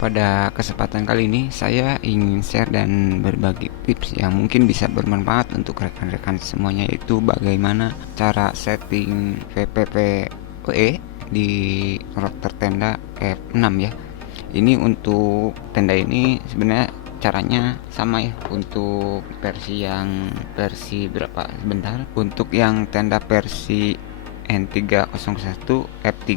Pada kesempatan kali ini saya ingin share dan berbagi tips yang mungkin bisa bermanfaat untuk rekan-rekan semuanya, yaitu bagaimana cara setting VPPoE di router tenda F6 ya. Ini untuk tenda ini sebenarnya caranya sama ya, untuk versi berapa sebentar. Untuk yang tenda versi N301, F3,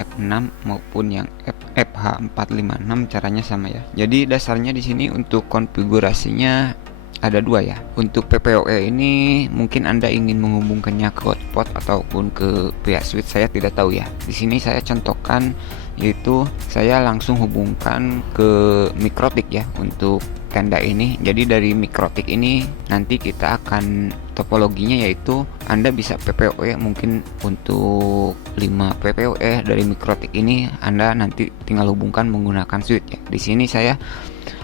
F6 maupun yang FH456 caranya sama ya. Jadi dasarnya di sini untuk konfigurasinya ada dua ya. Untuk PPOE ini mungkin Anda ingin menghubungkannya ke hotspot ataupun ke pihak switch, saya tidak tahu ya. Di sini saya contohkan, yaitu saya langsung hubungkan ke mikrotik ya untuk tenda ini. Jadi dari mikrotik ini nanti kita akan topologinya, yaitu Anda bisa PPOE mungkin untuk 5 PPOE dari mikrotik ini Anda nanti tinggal hubungkan menggunakan switch ya. Di sini saya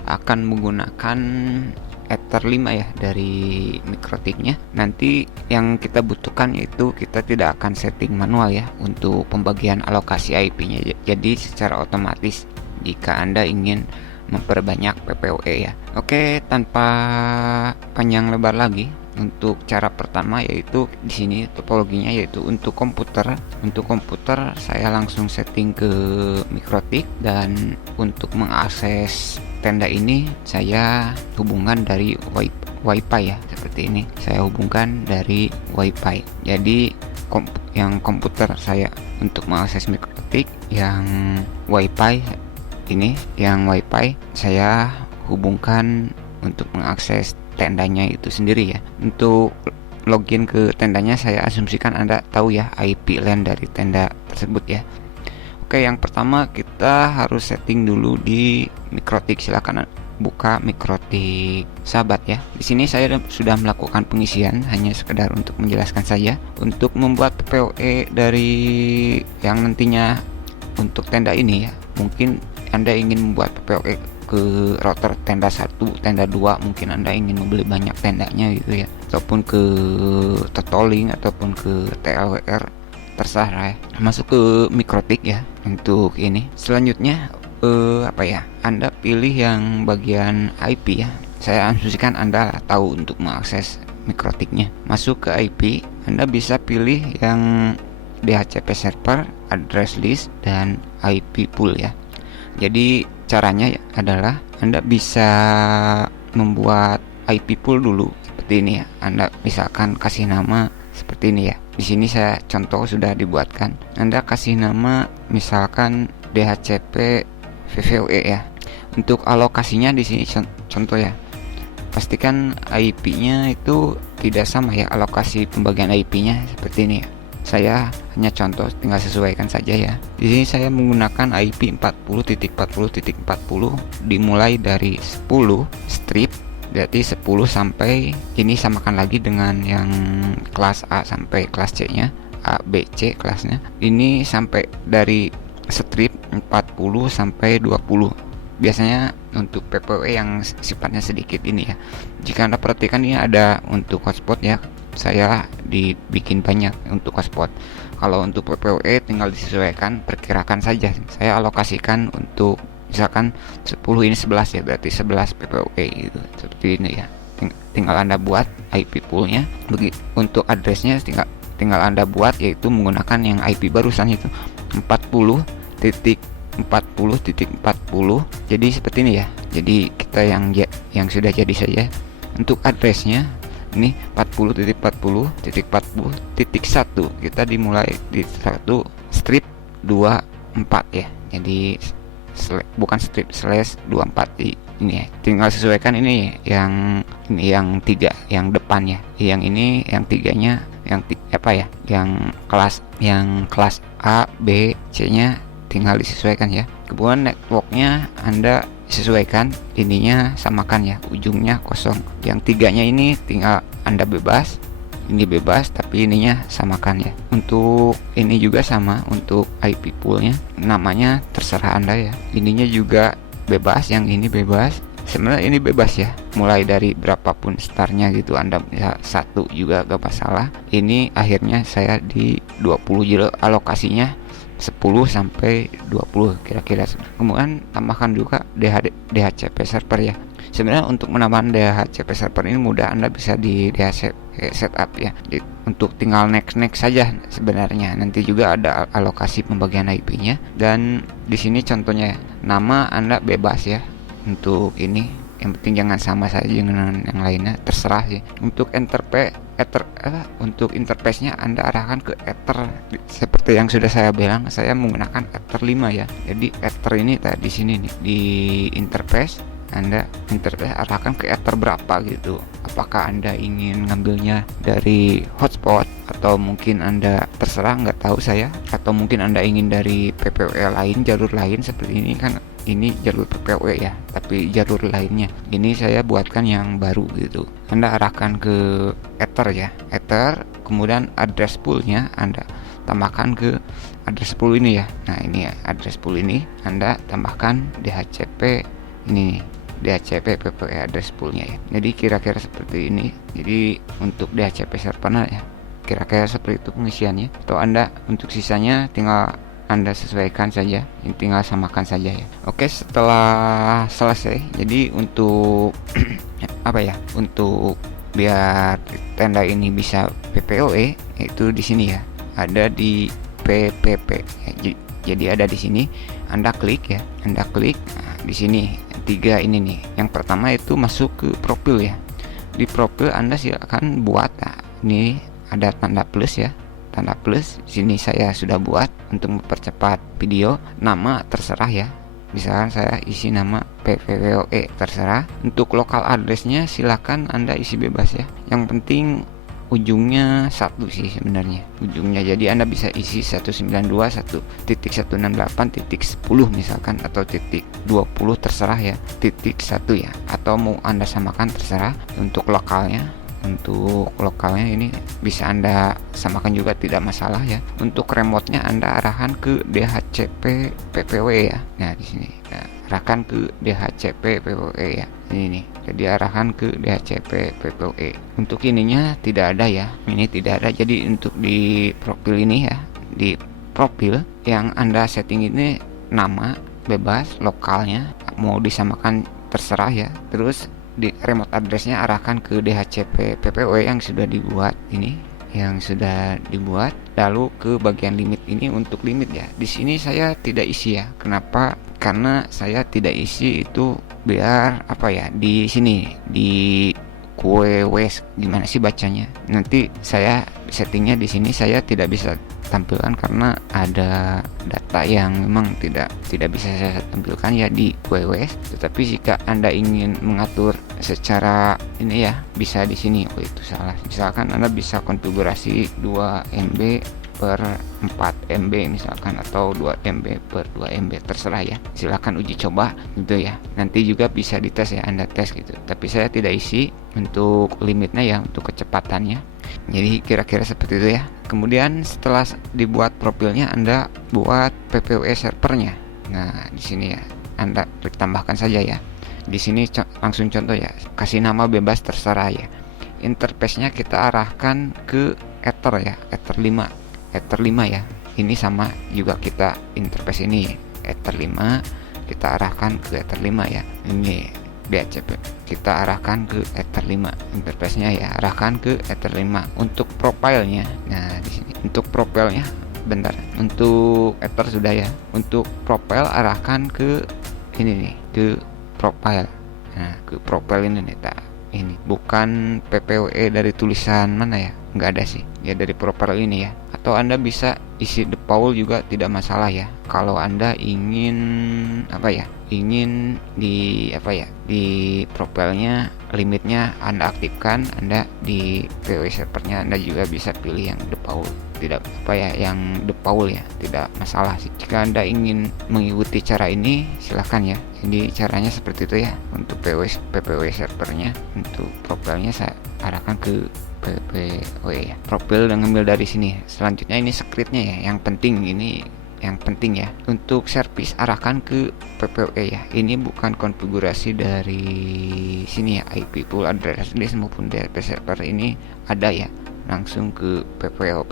akan menggunakan Ether 5 ya dari mikrotiknya. Nanti yang kita butuhkan yaitu kita tidak akan setting manual ya untuk pembagian alokasi IP-nya. Jadi secara otomatis jika Anda ingin memperbanyak PPOE ya. Oke, tanpa panjang lebar lagi, untuk cara pertama yaitu di sini topologinya, yaitu untuk komputer. Untuk komputer saya langsung setting ke mikrotik, dan untuk mengakses tenda ini saya hubungan dari WiFi ya, seperti ini. Saya hubungkan dari WiFi. Jadi yang komputer saya untuk mengakses mikrotik, yang WiFi ini, yang WiFi saya hubungkan untuk mengakses tendanya itu sendiri ya. Untuk login ke tendanya saya asumsikan Anda tahu ya IP LAN dari tenda tersebut ya. Oke, yang pertama kita harus setting dulu di mikrotik. Silakan buka mikrotik sahabat ya. Di sini saya sudah melakukan pengisian, hanya sekedar untuk menjelaskan saja. Untuk membuat PPOE dari yang nantinya untuk tenda ini ya, mungkin Anda ingin membuat PPOE ke router tenda 1, tenda 2, mungkin Anda ingin membeli banyak tendanya gitu ya, ataupun ke Totoling ataupun ke TLWR, terserah ya. Masuk ke mikrotik ya untuk ini. Selanjutnya Anda pilih yang bagian IP ya. Saya asumsikan Anda tahu untuk mengakses mikrotiknya. Masuk ke IP, Anda bisa pilih yang DHCP server, address list, dan IP pool ya. Jadi caranya adalah Anda bisa membuat IP pool dulu seperti ini ya. Anda misalkan kasih nama seperti ini ya. Di sini saya contoh sudah dibuatkan. Anda kasih nama misalkan DHCP VVOE ya. Untuk alokasinya di sini contoh ya. Pastikan IP-nya itu tidak sama ya, alokasi pembagian IP-nya seperti ini ya. Saya hanya contoh, tinggal sesuaikan saja ya. Di sini saya menggunakan IP 40.40.40 dimulai dari 10 strip, berarti 10 sampai ini samakan lagi dengan yang kelas A sampai kelas C-nya, A, B, C kelasnya. Ini sampai dari strip 40 sampai 20. Biasanya untuk PPOE yang sifatnya sedikit ini ya. Jika Anda perhatikan ini ada untuk hotspot ya. Saya dibikin banyak untuk hotspot. Kalau untuk PPOE tinggal disesuaikan, perkirakan saja. Saya alokasikan untuk misalkan 10, ini 11 ya, berarti 11 PPOE gitu. Seperti ini ya. Tinggal Anda buat IP poolnya. Untuk addressnya tinggal Anda buat, yaitu menggunakan yang IP barusan itu 40.40.40. Jadi seperti ini ya. Jadi kita yang sudah jadi saja. Untuk addressnya ini 40.40.40.1, kita dimulai di 1 strip 24 ya. Jadi bukan strip slash 24 ini ya. Tinggal sesuaikan ini yang 3 yang depan ya. Yang ini yang 3-nya yang yang kelas A, B, C-nya tinggal disesuaikan ya. Kemudian networknya Anda sesuaikan, ininya samakan ya, ujungnya kosong. Yang 3-nya ini tinggal Anda bebas, ini bebas tapi ininya samakan ya. Untuk ini juga sama, untuk IP poolnya namanya terserah Anda ya. Ininya juga bebas, yang ini bebas. Sebenarnya ini bebas ya, mulai dari berapapun startnya gitu. Anda bisa 1 juga gak masalah. Ini akhirnya saya di 20, jadi alokasinya 10 sampai 20 kira-kira. Kemudian tambahkan juga DHCP server ya. Sebenarnya untuk menambahkan DHCP server ini mudah, Anda bisa di DHCP setup ya. Untuk tinggal next saja sebenarnya. Nanti juga ada alokasi pembagian IP-nya, dan di sini contohnya nama Anda bebas ya. Untuk ini yang penting jangan sama saja dengan yang lainnya, terserah sih. Untuk untuk interface-nya Anda arahkan ke Ether seperti yang sudah saya bilang, saya menggunakan Ether 5 ya. Jadi Ether ini di sini nih di interface Anda arahkan ke Ether berapa gitu. Apakah Anda ingin ngambilnya dari hotspot atau mungkin Anda terserah, nggak tahu saya, atau mungkin Anda ingin dari PPWE lain, jalur lain seperti ini kan. Ini jalur PPWE ya, tapi jalur lainnya ini saya buatkan yang baru gitu. Anda arahkan ke Ether ya, Ether, kemudian address poolnya Anda tambahkan ke address pool ini ya. Nah ini ya, address pool ini Anda tambahkan DHCP ini, DHCP PPWE address poolnya ya. Jadi kira-kira seperti ini. Jadi untuk DHCP servernya ya kira-kira seperti itu pengisiannya. Atau Anda untuk sisanya tinggal Anda sesuaikan saja, tinggal samakan saja ya. Oke, setelah selesai, jadi untuk untuk biar tenda ini bisa PPOE itu di sini ya, ada di PPP ya. Jadi ada di sini, Anda klik ya, Anda klik. Nah, di sini 3 ini nih. Yang pertama itu masuk ke profil ya. Di profil Anda silakan buat. Nah, ini ada tanda plus ya. Tanda plus sini saya sudah buat untuk mempercepat video. Nama terserah ya, misalkan saya isi nama PPWOE terserah. Untuk lokal addressnya silakan Anda isi bebas ya, yang penting ujungnya satu sih sebenarnya ujungnya. Jadi Anda bisa isi 192.1.168.10 misalkan, atau .20 terserah ya, .1 ya, atau mau Anda samakan terserah. Untuk lokalnya ini bisa Anda samakan juga, tidak masalah ya. Untuk remote-nya Anda arahkan ke DHCP PPW ya. Nah di sini arahkan ke DHCP PPW ya. Ini nih. Jadi arahkan ke DHCP PPW. Untuk ininya tidak ada ya. Ini tidak ada. Jadi untuk di profil ini ya, di profil yang Anda setting ini nama bebas, lokalnya mau disamakan terserah ya. Terus di remote addressnya arahkan ke DHCP PPW yang sudah dibuat ini, lalu ke bagian limit ini. Untuk limit ya, di sini saya tidak isi ya. Kenapa? Karena saya tidak isi itu biar di sini di QWS gimana sih bacanya, nanti saya settingnya di sini saya tidak bisa tampilkan karena ada data yang memang tidak bisa saya tampilkan ya di QWS. Tetapi jika Anda ingin mengatur secara ini ya, bisa di sini. Oh itu salah. Misalkan Anda bisa konfigurasi 2 MB per 4 MB misalkan, atau 2 MB per 2 MB terserah ya. Silakan uji coba gitu ya. Nanti juga bisa dites ya, Anda tes gitu. Tapi saya tidak isi untuk limitnya ya, untuk kecepatannya. Jadi kira-kira seperti itu ya. Kemudian setelah dibuat profilnya, Anda buat PPWE servernya. Nah, di sini ya, Anda klik tambahkan saja ya. Di sini langsung contoh ya, kasih nama bebas terserah ya. Interface-nya kita arahkan ke Ether ya, Ether 5 ya. Ini sama juga, kita interface ini Ether 5 kita arahkan ke Ether 5 ya. Ini DHCP kita arahkan ke Ether 5, interface-nya ya arahkan ke Ether 5. Untuk profilnya, nah di sini untuk profilnya bentar, untuk Ether sudah ya. Untuk profile arahkan ke ini nih, ke profile. Nah ke profile ini nih, ini bukan PPWE dari tulisan mana ya, nggak ada sih ya, dari profile ini ya. Atau Anda bisa isi default juga tidak masalah ya. Kalau Anda ingin di profilnya limitnya Anda aktifkan, Anda di PPWE servernya Anda juga bisa pilih yang default, yang default ya, tidak masalah sih. Jika Anda ingin mengikuti cara ini silahkan ya. Jadi caranya seperti itu ya. Untuk PPWE servernya, untuk profilnya saya arahkan ke PPWE ya, profil dan ngambil dari sini. Selanjutnya ini scriptnya ya, yang penting ya. Untuk service arahkan ke PPWE ya. Ini bukan konfigurasi dari sini ya, IP pool address list maupun DHCP server ini ada ya. langsung ke PPO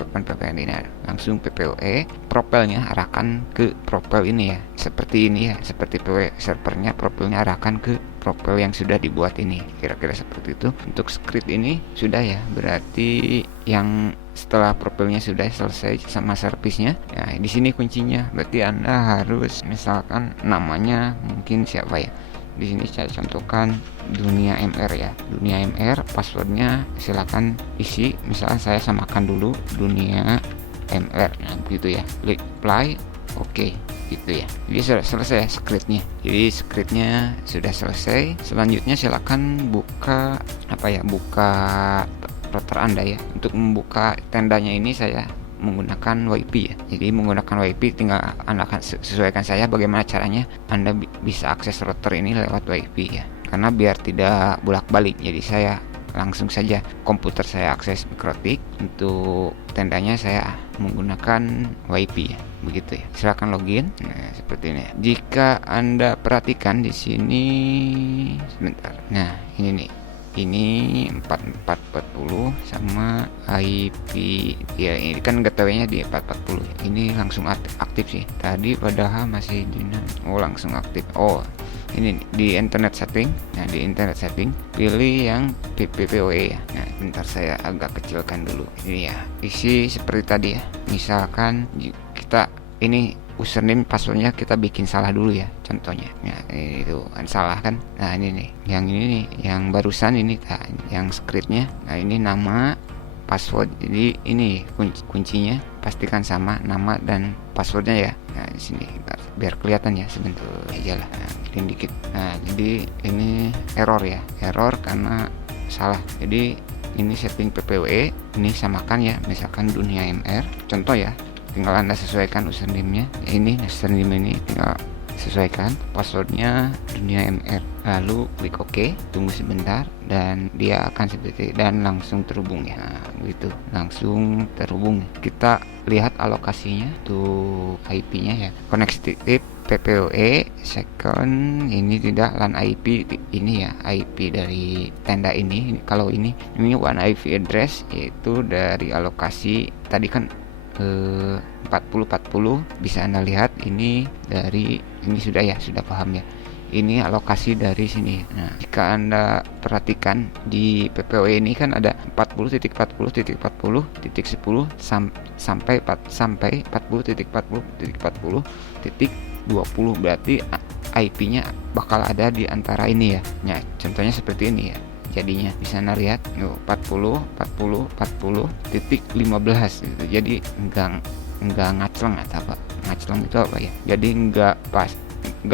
ini, langsung PPOE, profilnya arahkan ke profil ini ya, seperti ini ya, seperti PW servernya, profilnya arahkan ke profil yang sudah dibuat ini, kira-kira seperti itu. Untuk script ini sudah ya, berarti yang setelah profilnya sudah selesai sama servisnya, ya di sini kuncinya. Berarti Anda harus misalkan namanya mungkin siapa ya. Di sini saya contohkan Dunia MR ya. Dunia MR, passwordnya silakan isi. Misalnya saya samakan dulu Dunia MR. Nah, begitu ya. Klik apply, oke, gitu ya. Jadi sudah selesai scriptnya. Jadi scriptnya sudah selesai. Selanjutnya silakan buka buka router Anda ya. Untuk membuka tendanya ini saya menggunakan WiFi ya. Jadi menggunakan WiFi, tinggal Anda akan sesuaikan saya bagaimana caranya Anda bisa akses router ini lewat WiFi ya. Karena biar tidak bolak-balik, jadi saya langsung saja komputer saya akses Mikrotik. Untuk tendanya saya menggunakan WiFi ya. Begitu ya. Silakan login. Nah, seperti ini. Jika Anda perhatikan di sini sebentar. Nah, ini nih. Ini 4440 sama IP ya, ini kan gateway-nya di 440. Ini langsung aktif sih. Tadi padahal masih langsung aktif. Ini di internet setting. Nah, di internet setting pilih yang PPOE ya. Nah, bentar saya agak kecilkan dulu. Ini ya, isi seperti tadi ya. Misalkan kita ini username passwordnya kita bikin salah dulu ya, contohnya ya, itu kan salah kan. Nah, ini nih yang yang barusan ini yang scriptnya. Nah, ini nama password, jadi ini kuncinya pastikan sama nama dan passwordnya ya. Nah, di sini biar kelihatan ya, sebentar aja lah, dikit. Nah, jadi ini error karena salah. Jadi ini setting PPWE, ini samakan ya, misalkan Dunia MR contoh ya. Tinggal Anda sesuaikan username-nya. Ini username ini tinggal sesuaikan. Passwordnya Dunia MR. Lalu klik OK, tunggu sebentar dan dia akan seperti dan langsung terhubung ya. Nah, gitu. Langsung terhubung. Kita lihat alokasinya tuh, IP-nya ya. Connected PPOE second, ini tidak LAN IP ini ya, IP dari tenda ini. Kalau ini one IP address, yaitu dari alokasi tadi kan 40 bisa Anda lihat ini dari ini sudah paham ya. Ini alokasi dari sini. Nah, jika Anda perhatikan di PPOE ini kan ada 40.40.40.10 sampai 40.40.40.20, berarti IP-nya bakal ada di antara ini ya. Nah, contohnya seperti ini ya. Jadinya bisa Anda lihat 40.40.40.15 gitu. Jadi enggak ngacleng atau apa. Ngacleng itu apa ya? Jadi enggak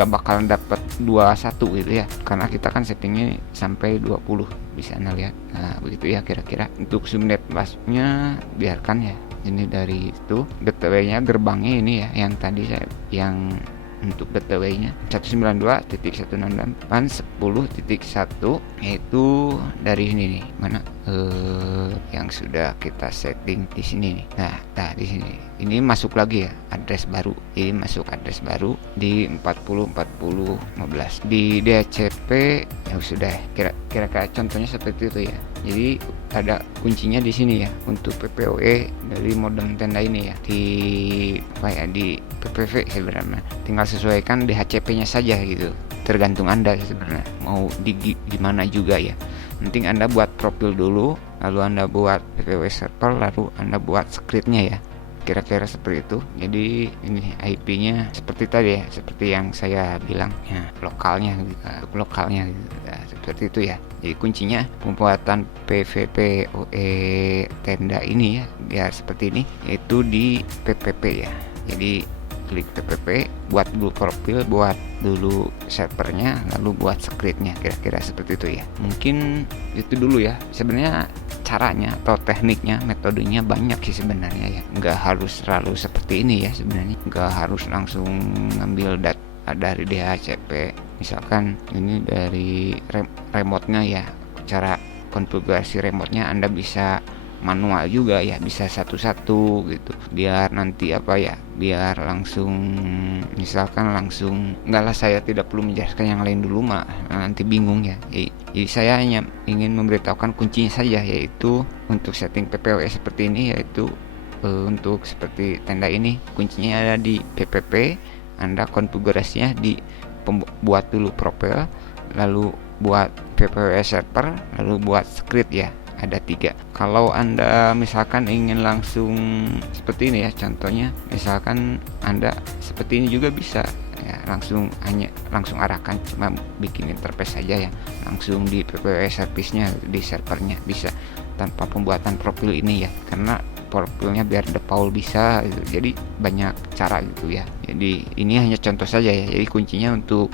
bakal dapat 21 gitu ya. Karena kita kan settingnya sampai 20, bisa Anda lihat. Nah, begitu ya kira-kira. Untuk subnet busnya biarkan ya. Ini dari itu gateway-nya, gerbangnya ini ya, yang tadi yang untuk gateway-nya 192.168.10.1, yaitu dari sini nih. Mana yang sudah kita setting di sini nih. Nah, di sini. Ini masuk lagi ya, address baru. Ini masuk address baru di 40.40.15. Di DHCP ya sudah kira-kira contohnya seperti itu ya. Jadi ada kuncinya di sini ya untuk PPOE dari modem tenda ini ya. Di PPV sebenarnya tinggal sesuaikan DHCP-nya saja gitu. Tergantung Anda sebenarnya mau di gimana juga ya. Penting Anda buat profil dulu, lalu Anda buat PPW server, lalu Anda buat scriptnya ya. Kira-kira seperti itu. Jadi ini IP-nya seperti tadi ya, seperti yang saya bilang ya, lokalnya gitu, seperti itu ya. Jadi kuncinya pembuatan PVPOE tenda ini ya, biar seperti ini, yaitu di PPP ya. Jadi klik PPP, buat dulu profil, buat dulu servernya, lalu buat scriptnya, kira-kira seperti itu ya. Mungkin itu dulu ya. Sebenarnya caranya atau tekniknya, metodenya banyak sih sebenarnya ya. Nggak harus selalu seperti ini ya sebenarnya. Nggak harus langsung ngambil data dari DHCP. Misalkan ini dari remote-nya ya. Cara konfigurasi remote-nya Anda bisa manual juga ya, bisa satu-satu gitu, biar nanti biar langsung, misalkan langsung, enggak lah, saya tidak perlu menjelaskan yang lain dulu mah nanti bingung ya. Jadi saya hanya ingin memberitahukan kuncinya saja, yaitu untuk setting PPWE seperti ini, yaitu untuk seperti tenda ini kuncinya ada di PPP. Anda konfigurasinya di buat dulu profil, lalu buat PPWE server, lalu buat script ya, ada 3. Kalau Anda misalkan ingin langsung seperti ini ya, contohnya misalkan Anda seperti ini juga bisa ya, langsung arahkan, cuma bikin interface saja ya, langsung di PPWE service-nya, di servernya bisa, tanpa pembuatan profil ini ya, karena profilnya biar default bisa gitu. Jadi banyak cara gitu ya. Jadi ini hanya contoh saja ya. Jadi kuncinya untuk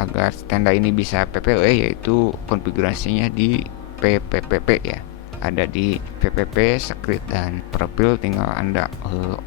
agar tenda ini bisa PPWE, yaitu konfigurasinya di PPP ya. Ada di PPP, script dan profil, tinggal Anda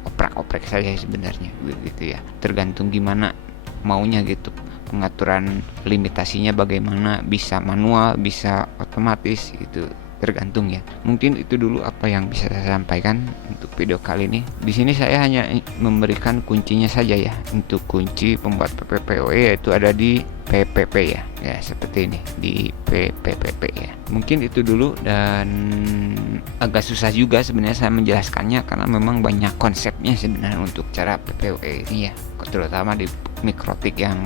oprek-oprek saja sebenarnya gitu ya. Tergantung gimana maunya gitu. Pengaturan limitasinya bagaimana, bisa manual, bisa otomatis gitu, tergantung ya. Mungkin itu dulu apa yang bisa saya sampaikan untuk video kali ini. Di sini saya hanya memberikan kuncinya saja ya. Untuk kunci pembuat PPPoE yaitu ada di PPP ya. Ya seperti ini di PPP ya. Mungkin itu dulu, dan agak susah juga sebenarnya saya menjelaskannya karena memang banyak konsepnya sebenarnya untuk cara PPOE ini ya. Terutama di Mikrotik yang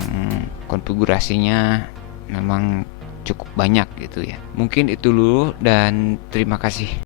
konfigurasinya memang cukup banyak gitu ya. Mungkin itu dulu dan terima kasih.